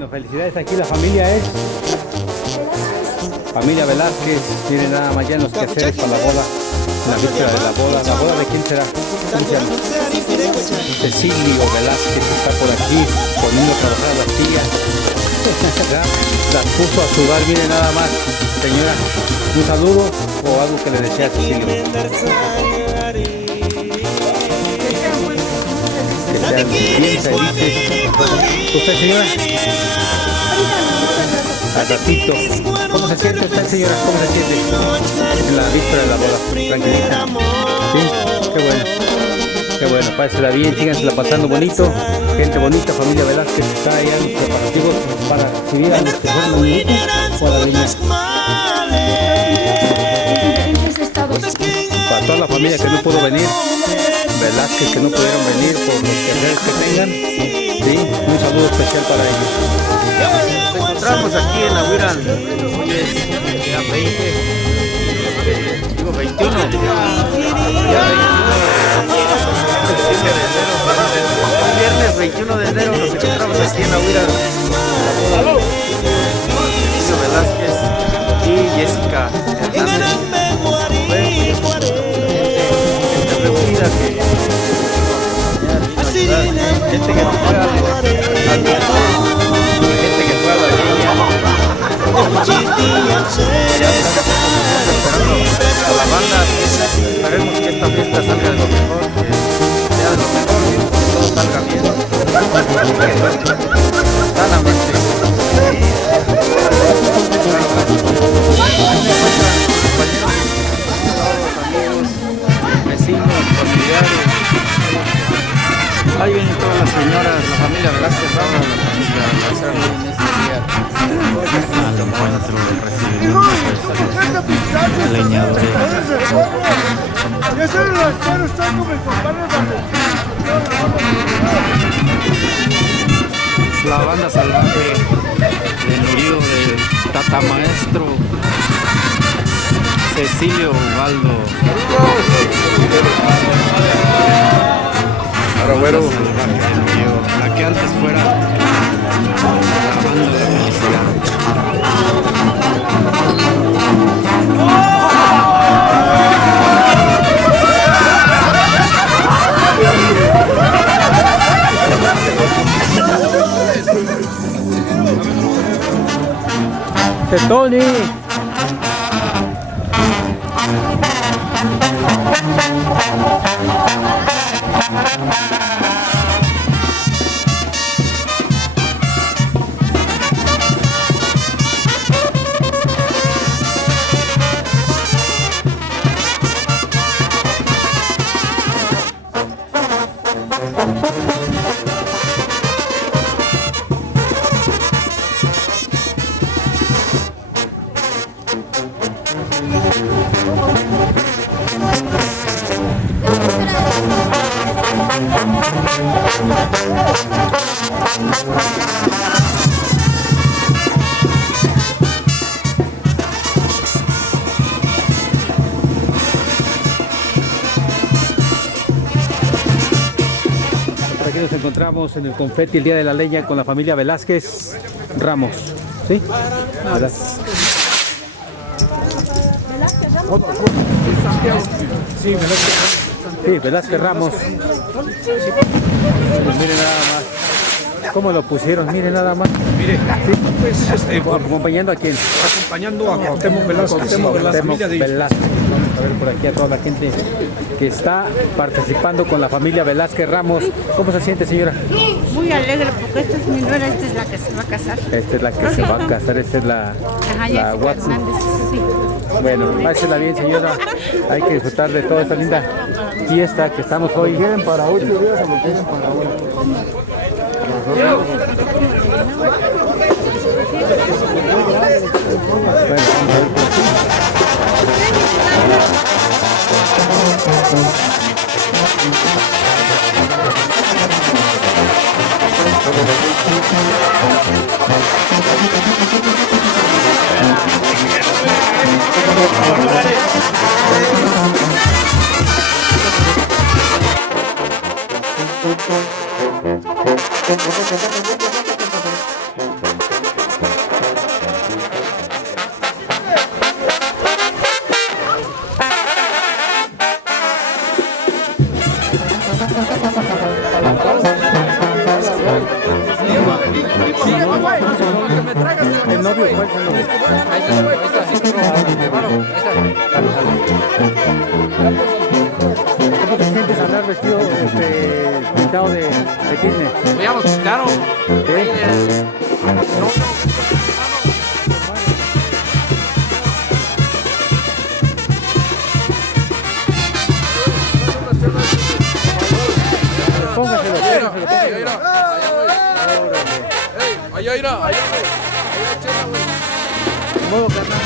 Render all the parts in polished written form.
Bueno, felicidades, aquí la familia es familia Velázquez. Miren nada más ya en los quehaceres para la boda, la víspera de la boda. ¿La boda de quién será? ¿Cómo se llama? Cecilio Velázquez está por aquí poniendo a trabajar a las tías. Las puso a sudar, miren nada más. Señora, un saludo o algo que le desea a Cecilio. Que sean bien felices. ¿Usted, señora? Al ratito. ¿Cómo se siente usted, señora? ¿Cómo se siente en la víspera de la boda? Tranquilita. ¿Sí? Qué bueno. Qué bueno, pásela bien, sígansela pasando bonito. Gente bonita, familia Velázquez está allá en los preparativos para recibir a los que fueron un grupo o a la leña. Para toda la familia que no pudo venir, Velázquez que no pudieron venir por los quehaceres que tengan, sí, un saludo especial para ellos. Nos encontramos aquí en la Huiran, hoy es día 20, digo 21, ya 21 hoy viernes 21 de enero nos encontramos aquí en la Huiran, Cecilio Velázquez y Jessica Hernández. Gente reunida que gente que no fue al gente que fue a la línea. Ya estamos esperando a la banda. Esperemos que esta fiesta salga de lo mejor, que sea de lo mejor, que todo salga bien, sanamente. Compañeros, amigos, vecinos, familiares. Ahí vienen todas las señoras, la familia Velázquez Ramos, a pasar hoy en este día. Leñadores. La banda salvaje del Nurío del Tata Maestro Cecilio Ubaldo. Bueno. La que antes fuera la banda de felicidad. Tony. Aquí nos encontramos en el confeti el día de la leña con la familia Velázquez Ramos, ¿sí? Velázquez. Sí, Velázquez Ramos. Pues miren nada más cómo lo pusieron, miren nada más. Mire, Sí, pues, acompañando a quién. acompañando a Cuauhtémoc Velázquez, la familia de Velázquez. Vamos a ver por aquí a toda la gente que está participando con la familia Velázquez Ramos. ¿Cómo se siente, señora? Muy alegre porque esta es mi nuera, esta es la que se va a casar. Esta es la que se va a casar, esta es la Jessica Watson. Hernández, sí. Bueno, pásela bien, señora. Hay que disfrutar de toda esta linda fiesta que estamos hoy. ¿Quieren para 8 días o lo quieren para hoy? Bueno, vamos a ver por aquí. Ahí está, sí, hermano, ahí está. ¿Cómo te sientes andar vestido, pintado de Disney? Pues ya nos quitaron. ¿Sí? Ahí, no, Póngaselo, mira, póngaselo. mira, allá voy. Ey, allá irá, allá voy. Allá chela, güey. De modo, carnal.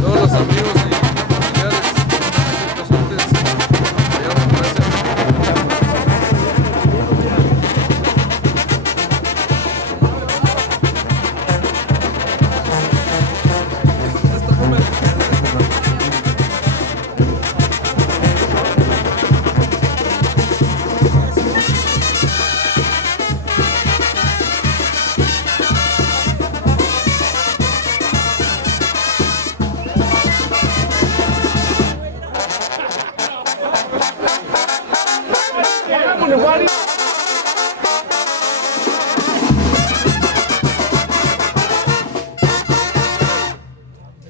Todos los amigos y familiares aquí presentes, allá en Francia.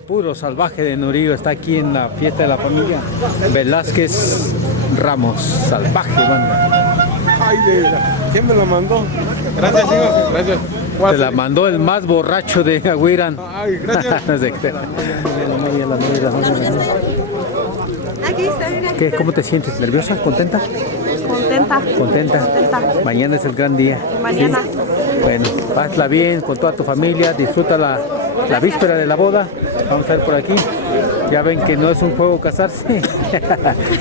Puro salvaje de Nurillo está aquí en la fiesta de la familia Velázquez Ramos. Salvaje, banda. Ay, ¿quién me lo mandó? Gracias, hijos. Gracias. Te la mandó el más borracho de Agüirán. Ay, gracias. No sé qué. Aquí está, mira. ¿Qué? ¿Cómo te sientes? ¿Nerviosa? ¿Contenta? Contenta. ¿Contenta? Mañana es el gran día. Mañana. ¿Sí? Bueno, pásala bien con toda tu familia, disfruta la víspera de la boda. Vamos a ver por aquí. Ya ven que no es un juego casarse.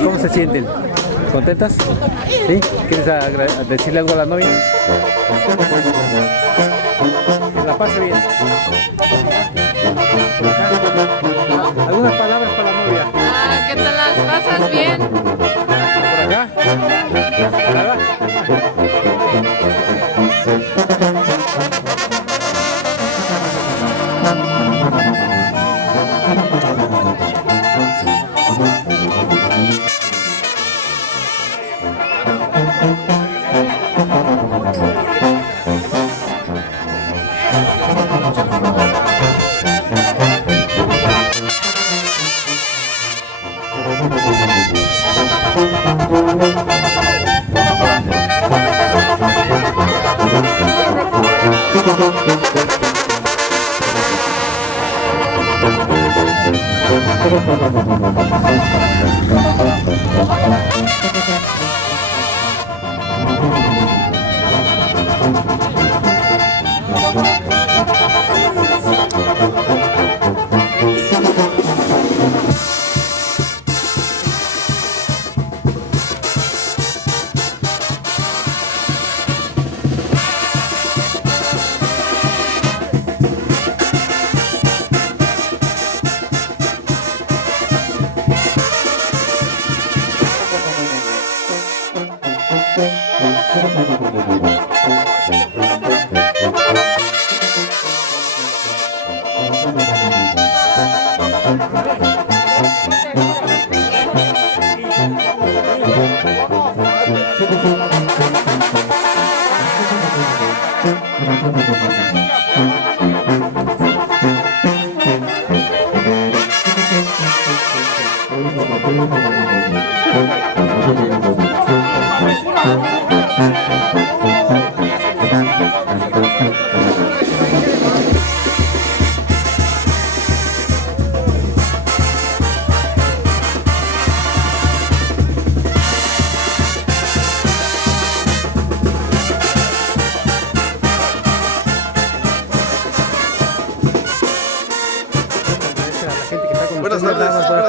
¿Cómo se sienten? ¿Contentas? ¿Sí? ¿Quieres decirle algo a la novia? Que la pase bien. ¿Algunas palabras para la novia? Ah, que te las pasas bien. ¿Por acá? ¿Nada?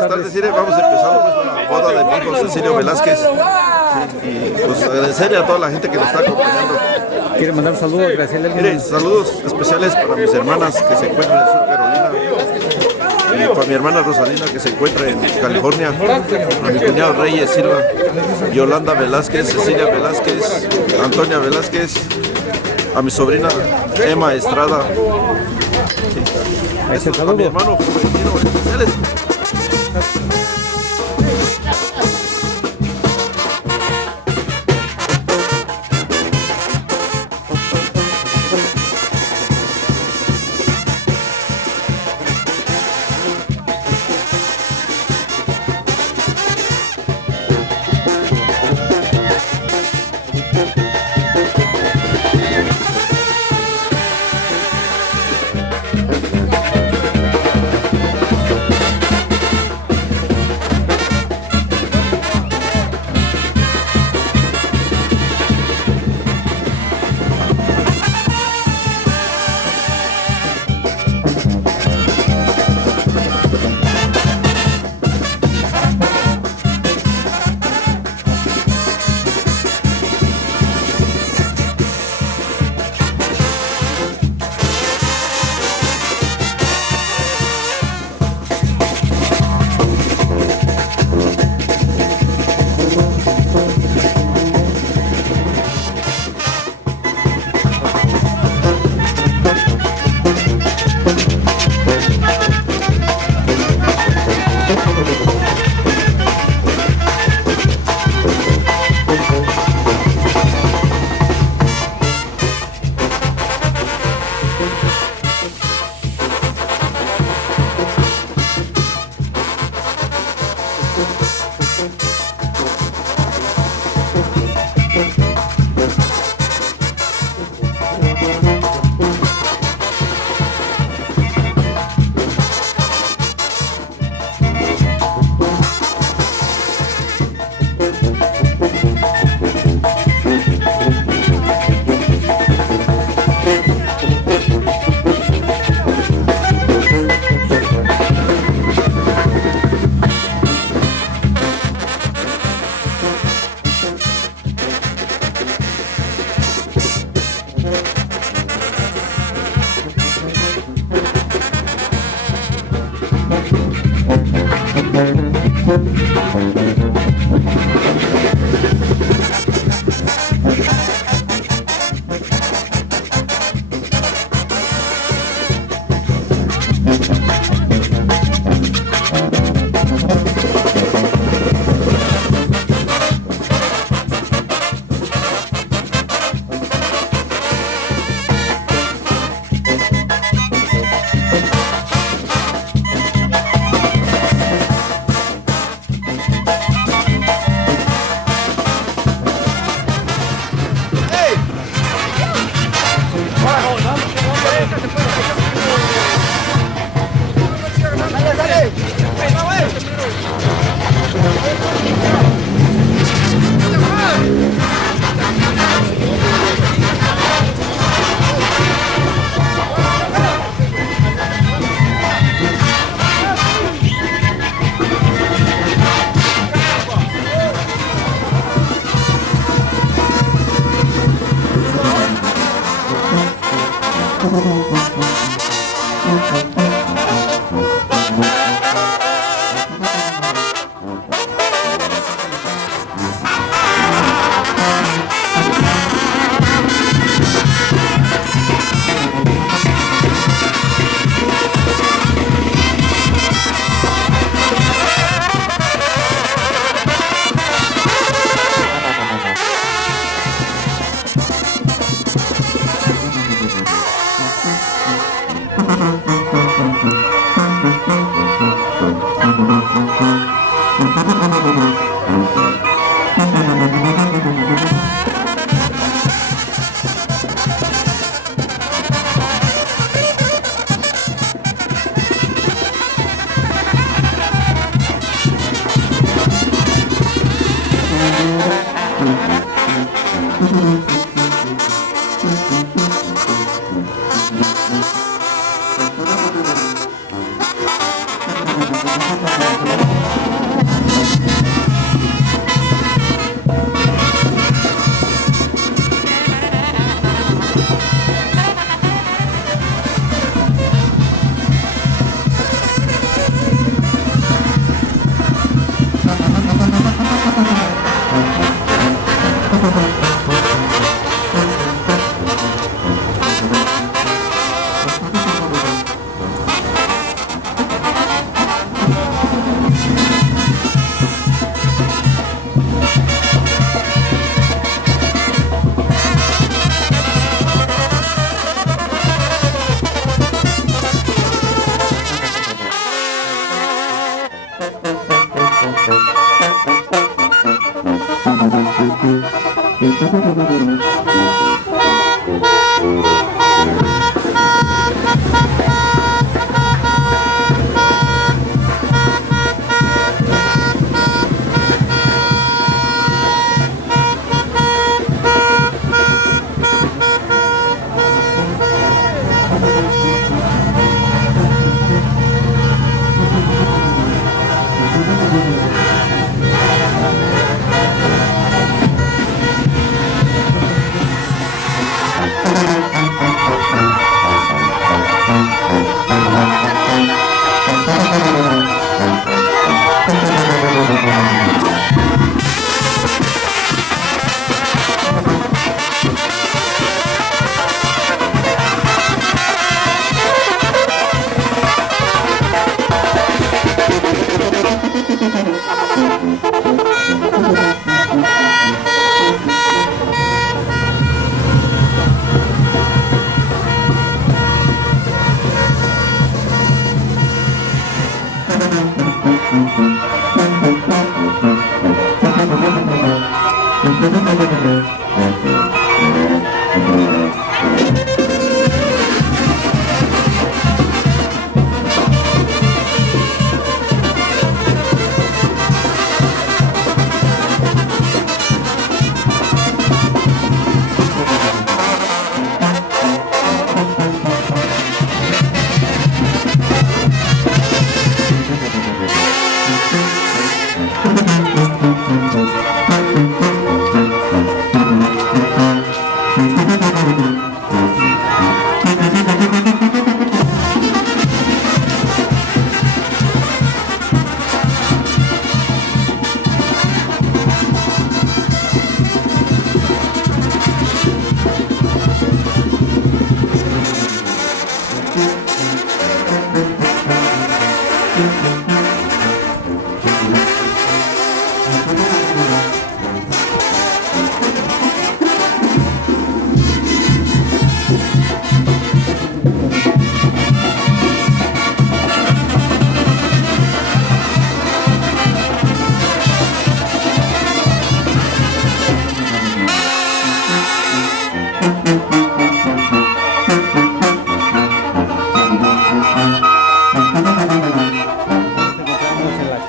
buenas tardes. Mire, vamos empezando pues con la boda de mi hijo Cecilio Velázquez. Sí, y pues agradecerle a toda la gente que nos está acompañando. ¿Quiere mandar un saludo? Agradecerle. Mire, saludos especiales para mis hermanas que se encuentran en Sur Carolina. Y para mi hermana Rosalinda que se encuentra en California, a mi cuñado Reyes Silva, Yolanda Velázquez, Cecilia Velázquez, Antonia Velázquez, a mi sobrina Emma Estrada, Ahí está el a mi saludo. hermano Florentino, especiales.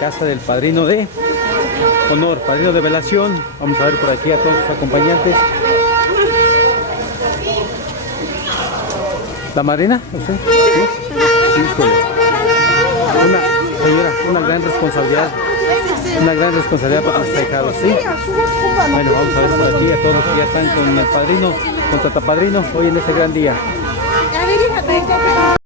Casa del padrino de honor, padrino de velación. Vamos a ver por aquí a todos sus acompañantes. ¿La madrina? ¿Usted? ¿Sí? Híjole. Señora, una gran responsabilidad. Una gran responsabilidad para nuestra hijada, ¿sí? Bueno, vamos a ver por aquí a todos los que ya están con el padrino, con tatapadrino, hoy en este gran día.